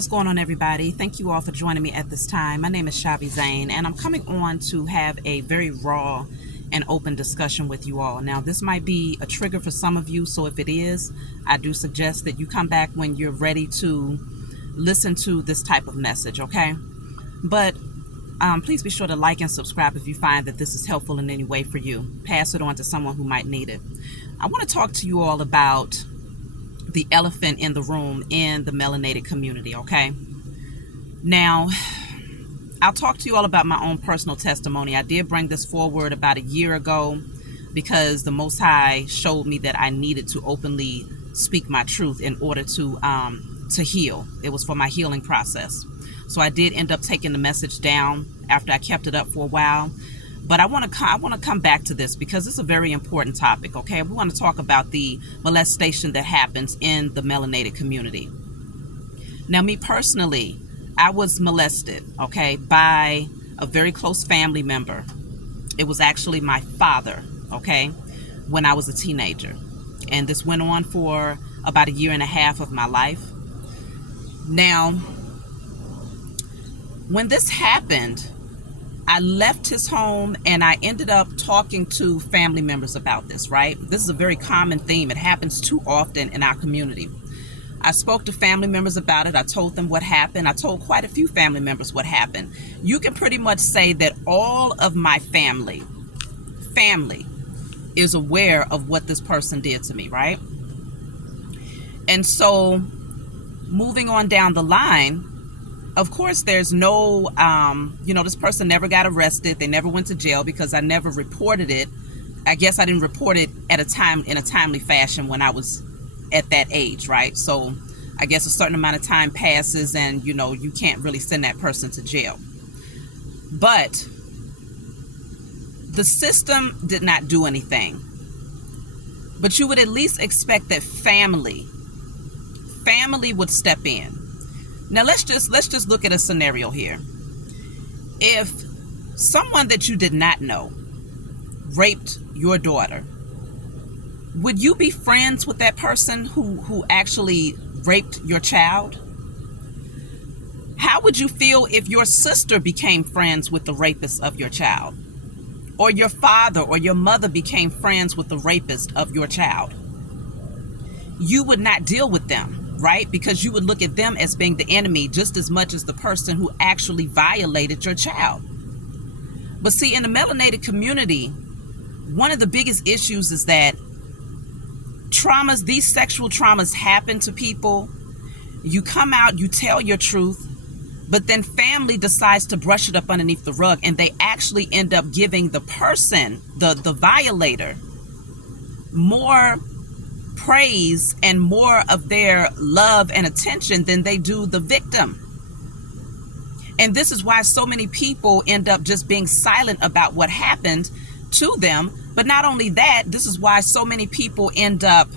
what's going on, everybody? Thank you all for joining me at this time. My name is Shabi Zane, and I'm coming on to have a very raw and open discussion with you all. Now, this might be a trigger for some of you, so if it is, I do suggest that you come back when you're ready to listen to this type of message, okay? But please be sure to like and subscribe if you find that this is helpful in any way for you. Pass it on to someone who might need it. I want to talk to you all about the elephant in the room in the melanated community, okay? Now, I'll talk to you all about my own personal testimony. I did bring this forward about a year ago because the Most High showed me that I needed to openly speak my truth in order to heal. It was for my healing process. So I did end up taking the message down after I kept it up for a while. But I want to come back to this because it's a very important topic, okay? We want to talk about the molestation that happens in the melanated community. Now, me personally, I was molested, okay, by a very close family member. It was actually my father, okay, when I was a teenager. And this went on for about a year and a half of my life. Now, when this happened, I left his home and I ended up talking to family members about this, right? This is a very common theme. It happens too often in our community. I spoke to family members about it. I told them what happened. I told quite a few family members what happened. You can pretty much say that all of my family is aware of what this person did to me, right? And so moving on down the line, of course, there's no, this person never got arrested. They never went to jail because I never reported it. I guess I didn't report it in a timely fashion when I was at that age, right? So I guess a certain amount of time passes and, you can't really send that person to jail. But the system did not do anything. But you would at least expect that family would step in. Now, let's just look at a scenario here. If someone that you did not know raped your daughter, would you be friends with that person who actually raped your child? How would you feel if your sister became friends with the rapist of your child? Or your father or your mother became friends with the rapist of your child? You would not deal with them, right? Because you would look at them as being the enemy just as much as the person who actually violated your child. But see, in the melanated community, one of the biggest issues is that these sexual traumas happen to people. You come out, you tell your truth, but then family decides to brush it up underneath the rug, and they actually end up giving the person, the violator, more praise and more of their love and attention than they do the victim. And this is why so many people end up just being silent about what happened to them. But not only that, this is why so many people end up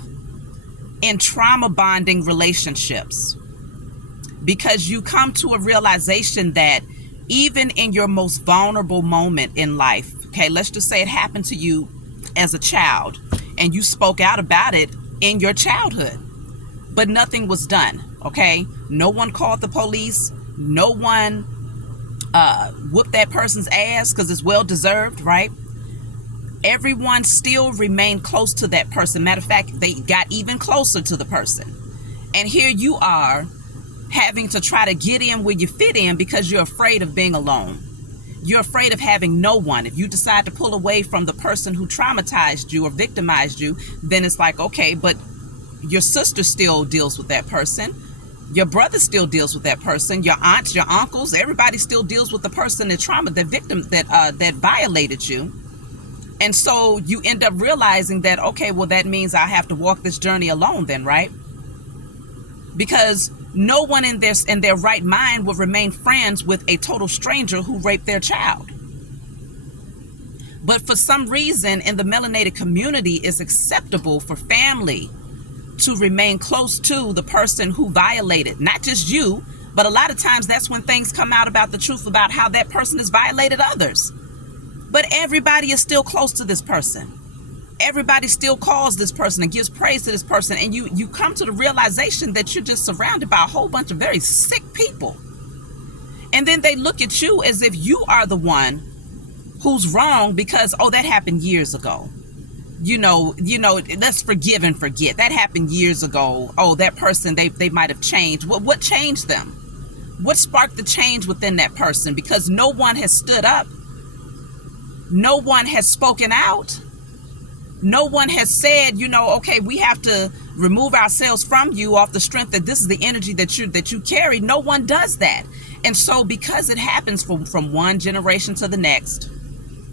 in trauma bonding relationships, because you come to a realization that even in your most vulnerable moment in life, okay, let's just say it happened to you as a child and you spoke out about it in your childhood, but nothing was done, okay? No one called the police. No one whooped that person's ass because it's well deserved, right? Everyone still remained close to that person. Matter of fact, they got even closer to the person. And here you are having to try to get in where you fit in because you're afraid of being alone. You're afraid of having no one. If you decide to pull away from the person who traumatized you or victimized you, then it's like, okay, but your sister still deals with that person. Your brother still deals with that person. Your aunts, your uncles, everybody still deals with the person the victim that violated you. And so you end up realizing that, okay, well, that means I have to walk this journey alone then, right? Because no one in their right mind will remain friends with a total stranger who raped their child. But for some reason in the melanated community, it's acceptable for family to remain close to the person who violated, not just you, but a lot of times that's when things come out about the truth about how that person has violated others. But everybody is still close to this person. everybody still calls this person and gives praise to this person, and you come to the realization that you're just surrounded by a whole bunch of very sick people. And then they look at you as if you are the one who's wrong because, oh, that happened years ago. Let's forgive and forget. That happened years ago. Oh, that person, they might have changed. What changed them? What sparked the change within that person? Because no one has stood up. No one has spoken out. No one has said, okay, we have to remove ourselves from you off the strength that this is the energy that you carry. No one does that. And so because it happens from one generation to the next,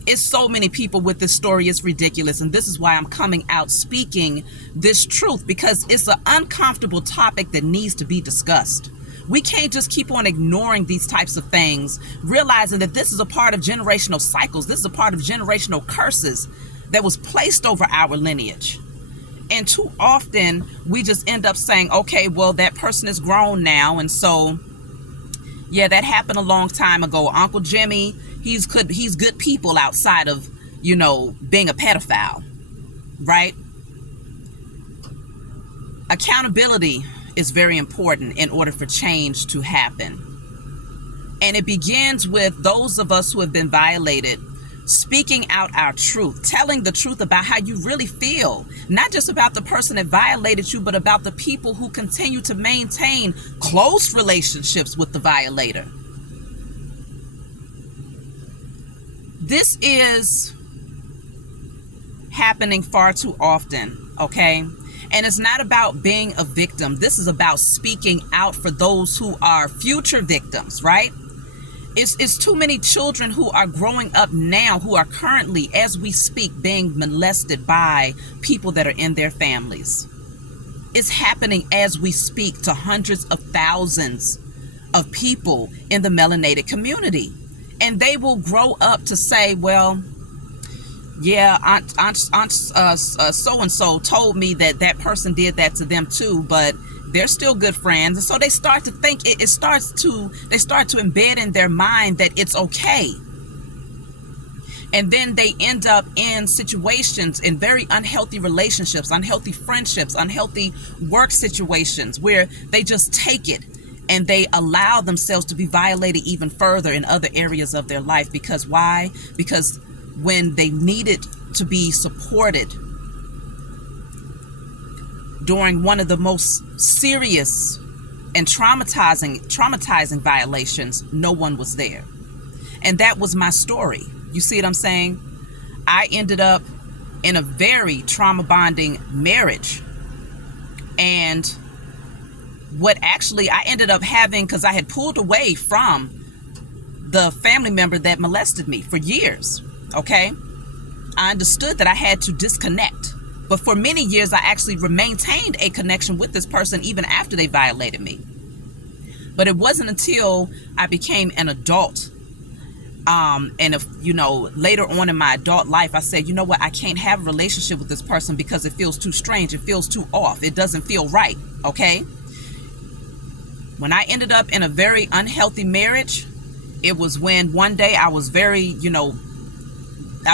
it's so many people with this story. It's ridiculous. And this is why I'm coming out speaking this truth, because it's an uncomfortable topic that needs to be discussed. We can't just keep on ignoring these types of things, realizing that this is a part of generational cycles. This is a part of generational curses that was placed over our lineage. And too often we just end up saying, okay, well, that person is grown now. And so, yeah, that happened a long time ago. Uncle Jimmy, he's good people outside of, being a pedophile, right? Accountability is very important in order for change to happen. And it begins with those of us who have been violated speaking out our truth, telling the truth about how you really feel, not just about the person that violated you, but about the people who continue to maintain close relationships with the violator. This is happening far too often, okay? And it's not about being a victim. This is about speaking out for those who are future victims, right? It's too many children who are growing up now, who are currently, as we speak, being molested by people that are in their families. It's happening as we speak to hundreds of thousands of people in the melanated community. And they will grow up to say, well, yeah, Aunt so-and-so told me that person did that to them too, but they're still good friends. And so they start to think they start to embed in their mind that it's okay. And then they end up in situations, in very unhealthy relationships, unhealthy friendships, unhealthy work situations where they just take it and they allow themselves to be violated even further in other areas of their life. Because why? Because when they needed to be supported during one of the most serious and traumatizing violations, no one was there. And that was my story. You see what I'm saying? I ended up in a very trauma bonding marriage. And what actually I ended up having, because I had pulled away from the family member that molested me for years, okay? I understood that I had to disconnect. But for many years, I actually maintained a connection with this person even after they violated me. But it wasn't until I became an adult, later on in my adult life, I said, you know what, I can't have a relationship with this person because it feels too strange. It feels too off. It doesn't feel right, okay? When I ended up in a very unhealthy marriage, it was when one day I was I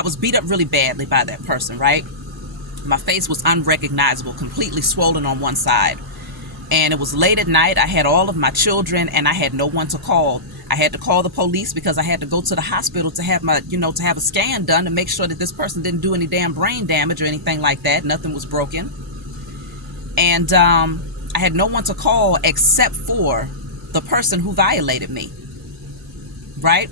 was beat up really badly by that person, right? My face was unrecognizable, completely swollen on one side. And it was late at night. I had all of my children and I had no one to call. I had to call the police because I had to go to the hospital to have to have a scan done to make sure that this person didn't do any damn brain damage or anything like that. Nothing was broken. And I had no one to call except for the person who violated me, right?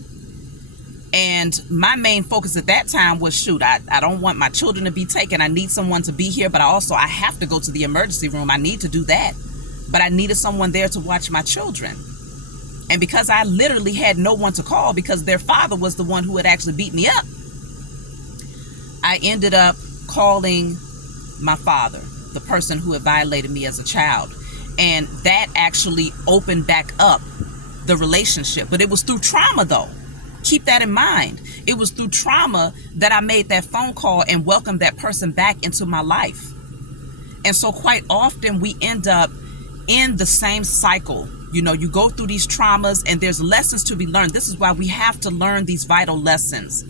And my main focus at that time was, shoot, I don't want my children to be taken. I need someone to be here, but I have to go to the emergency room. I need to do that. But I needed someone there to watch my children. And because I literally had no one to call because their father was the one who had actually beat me up, I ended up calling my father, the person who had violated me as a child. And that actually opened back up the relationship. But it was through trauma, though. Keep that in mind. It was through trauma that I made that phone call and welcomed that person back into my life. And so quite often we end up in the same cycle. You go through these traumas and there's lessons to be learned. This is why we have to learn these vital lessons.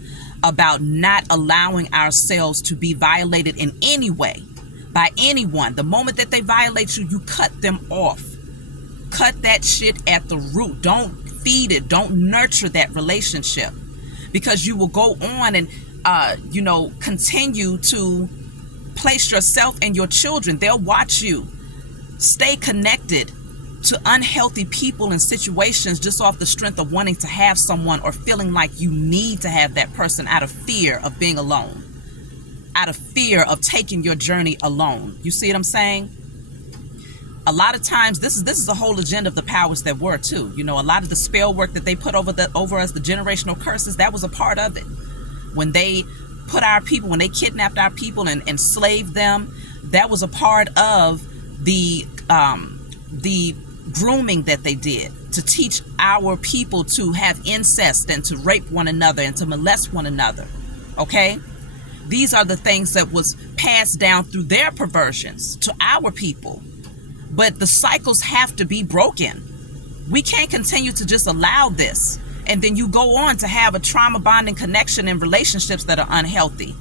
about not allowing ourselves to be violated in any way by anyone. The moment that they violate you, you cut them off. Cut that shit at the root. Don't feed it. Don't nurture that relationship, because you will go on and, continue to place yourself and your children. They'll watch you stay connected to unhealthy people and situations just off the strength of wanting to have someone, or feeling like you need to have that person out of fear of being alone, out of fear of taking your journey alone. You see what I'm saying? A lot of times, this is the whole agenda of the powers that were too. A lot of the spell work that they put over us, the generational curses, that was a part of it. When they put our people, when they kidnapped our people and enslaved them, that was a part of the grooming that they did to teach our people to have incest and to rape one another and to molest one another. Okay? These are the things that was passed down through their perversions to our people. But the cycles have to be broken. We can't continue to just allow this. And then you go on to have a trauma bonding connection in relationships that are unhealthy.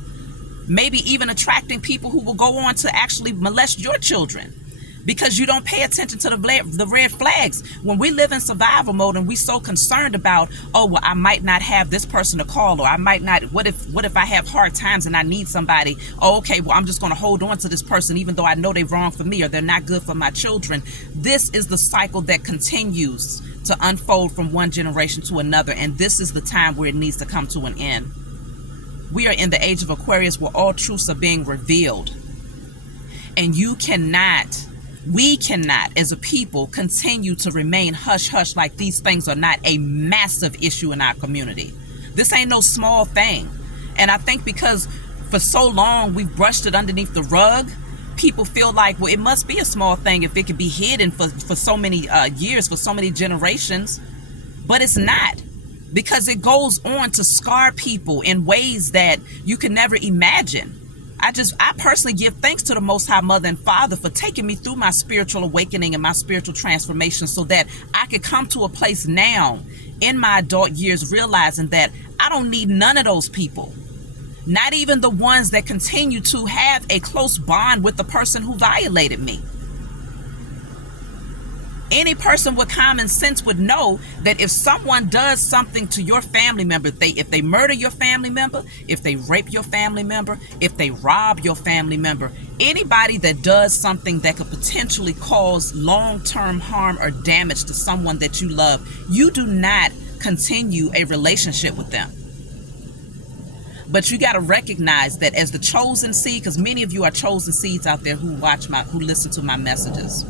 Maybe even attracting people who will go on to actually molest your children, because you don't pay attention to the red flags. When we live in survival mode and we so concerned about, oh, well, I might not have this person to call, or I might not, what if I have hard times and I need somebody? Oh, okay, well, I'm just going to hold on to this person even though I know they're wrong for me or they're not good for my children. This is the cycle that continues to unfold from one generation to another, and this is the time where it needs to come to an end. We are in the age of Aquarius, where all truths are being revealed, and we cannot, as a people, continue to remain hush-hush like these things are not a massive issue in our community. This ain't no small thing. And I think because for so long we've brushed it underneath the rug, people feel like, well, it must be a small thing if it could be hidden for so many years, for so many generations. But it's not, because it goes on to scar people in ways that you can never imagine. I personally give thanks to the Most High Mother and Father for taking me through my spiritual awakening and my spiritual transformation, so that I could come to a place now in my adult years realizing that I don't need none of those people. Not even the ones that continue to have a close bond with the person who violated me. Any person with common sense would know that if someone does something to your family member, if they murder your family member, if they rape your family member, if they rob your family member, anybody that does something that could potentially cause long-term harm or damage to someone that you love, you do not continue a relationship with them. But you got to recognize that as the chosen seed, because many of you are chosen seeds out there who listen to my messages.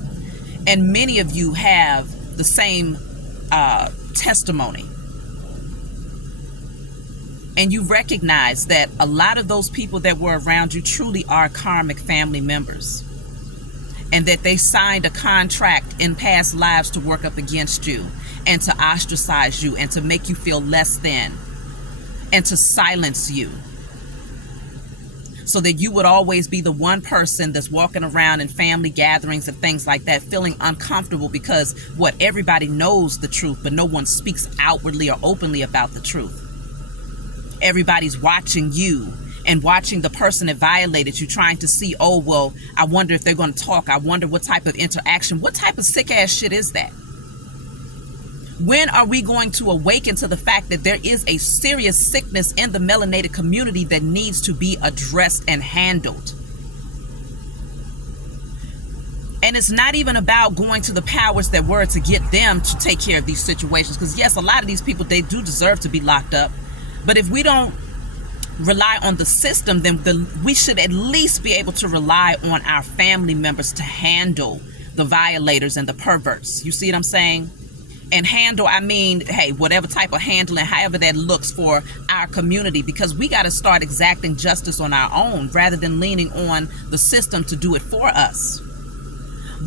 And many of you have the same testimony. And you recognize that a lot of those people that were around you truly are karmic family members. And that they signed a contract in past lives to work up against you and to ostracize you and to make you feel less than and to silence you, so that you would always be the one person that's walking around in family gatherings and things like that, feeling uncomfortable because everybody knows the truth, but no one speaks outwardly or openly about the truth. Everybody's watching you and watching the person that violated you, trying to see, oh, well, I wonder if they're going to talk. I wonder what type of interaction, what type of sick ass shit is that? When are we going to awaken to the fact that there is a serious sickness in the melanated community that needs to be addressed and handled? And it's not even about going to the powers that were to get them to take care of these situations. Because yes, a lot of these people, they do deserve to be locked up. But if we don't rely on the system, then we should at least be able to rely on our family members to handle the violators and the perverts. You see what I'm saying? And handle, I mean, hey, whatever type of handling, however that looks for our community, because we got to start exacting justice on our own rather than leaning on the system to do it for us.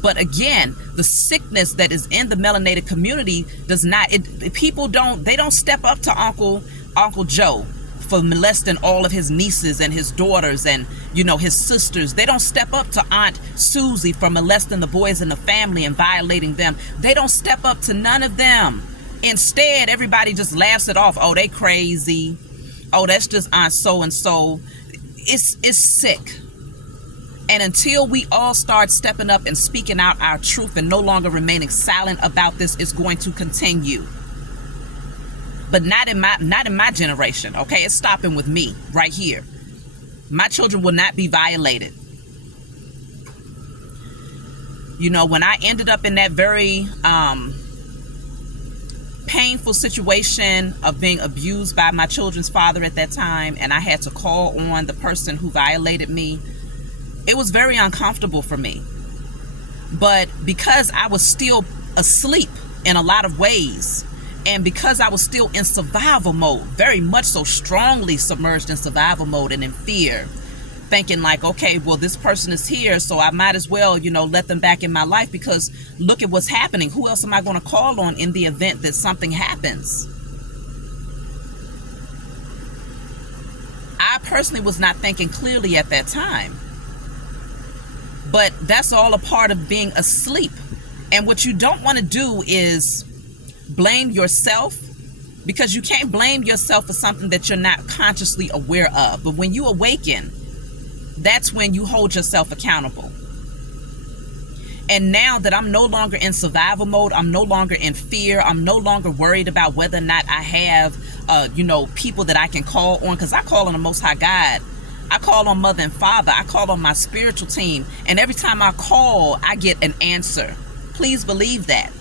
But again, the sickness that is in the melanated community does not, people don't step up to Uncle Joe for molesting all of his nieces and his daughters and, his sisters. They don't step up to Aunt Susie for molesting the boys in the family and violating them. They don't step up to none of them. Instead, everybody just laughs it off. Oh, they crazy. Oh, that's just Aunt so and so. It's sick. And until we all start stepping up and speaking out our truth and no longer remaining silent about this, it's going to continue. But not in my generation, okay? It's stopping with me right here. My children will not be violated. You know, when I ended up in that very painful situation of being abused by my children's father at that time, and I had to call on the person who violated me, it was very uncomfortable for me. But because I was still asleep in a lot of ways, and because I was still in survival mode, very much so strongly submerged in survival mode and in fear, thinking like, okay, well, this person is here, so I might as well, you know, let them back in my life, because look at what's happening. Who else am I going to call on in the event that something happens? I personally was not thinking clearly at that time. But that's all a part of being asleep. And what you don't want to do is blame yourself, because you can't blame yourself for something that you're not consciously aware of. But when you awaken, that's when you hold yourself accountable. And now that I'm no longer in survival mode, I'm no longer in fear, I'm no longer worried about whether or not I have, people that I can call on, because I call on the Most High God. I call on Mother and Father. I call on my spiritual team. And every time I call, I get an answer. Please believe that.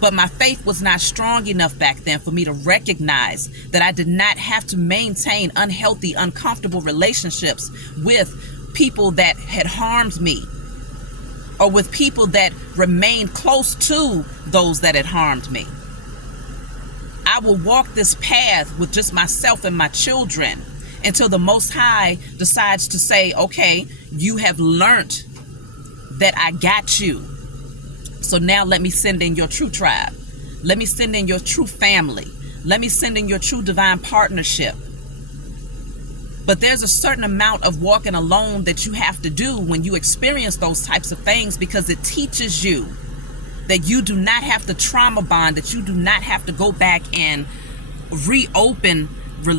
But my faith was not strong enough back then for me to recognize that I did not have to maintain unhealthy, uncomfortable relationships with people that had harmed me, or with people that remained close to those that had harmed me. I will walk this path with just myself and my children until the Most High decides to say, okay, you have learned that I got you. So now let me send in your true tribe. Let me send in your true family. Let me send in your true divine partnership. But there's a certain amount of walking alone that you have to do when you experience those types of things, because it teaches you that you do not have to trauma bond, that you do not have to go back and reopen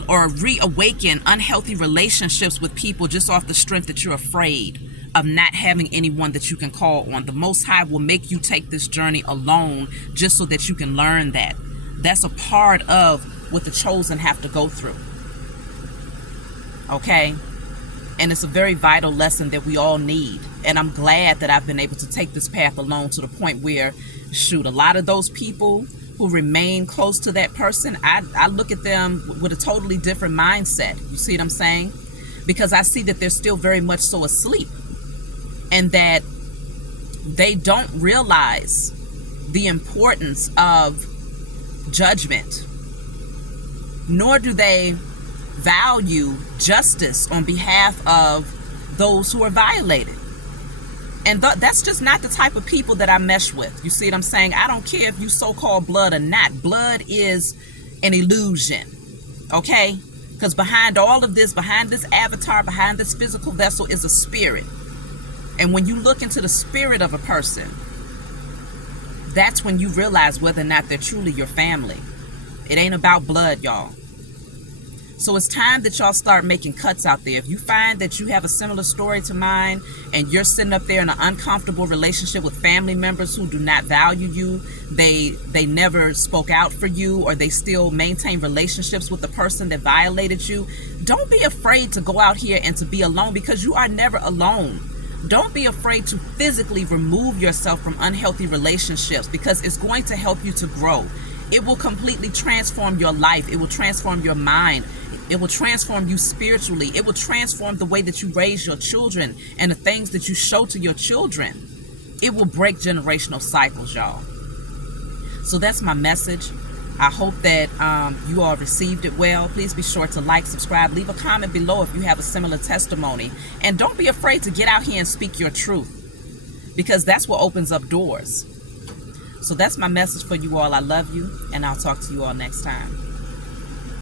or reawaken unhealthy relationships with people just off the strength that you're afraid of not having anyone that you can call on. The Most High will make you take this journey alone just so that you can learn that. That's a part of what the chosen have to go through. Okay? And it's a very vital lesson that we all need. And I'm glad that I've been able to take this path alone to the point where, shoot, a lot of those people who remain close to that person, I look at them with a totally different mindset. You see what I'm saying? Because I see that they're still very much so asleep, and that they don't realize the importance of judgment, nor do they value justice on behalf of those who are violated. And that's just not the type of people that I mesh with. You see what I'm saying? I don't care if you so-called blood or not. Blood is an illusion, okay? Because behind all of this, behind this avatar, behind this physical vessel is a spirit. And when you look into the spirit of a person, that's when you realize whether or not they're truly your family. It ain't about blood, y'all. So it's time that y'all start making cuts out there. If you find that you have a similar story to mine, and you're sitting up there in an uncomfortable relationship with family members who do not value you, they never spoke out for you, or they still maintain relationships with the person that violated you, don't be afraid to go out here and to be alone, because you are never alone. Don't be afraid to physically remove yourself from unhealthy relationships, because it's going to help you to grow. It will completely transform your life. It will transform your mind. It will transform you spiritually. It will transform the way that you raise your children and the things that you show to your children. It will break generational cycles, y'all. So that's my message. I hope that you all received it well. Please be sure to like, subscribe, leave a comment below if you have a similar testimony. And don't be afraid to get out here and speak your truth, because that's what opens up doors. So that's my message for you all. I love you, and I'll talk to you all next time.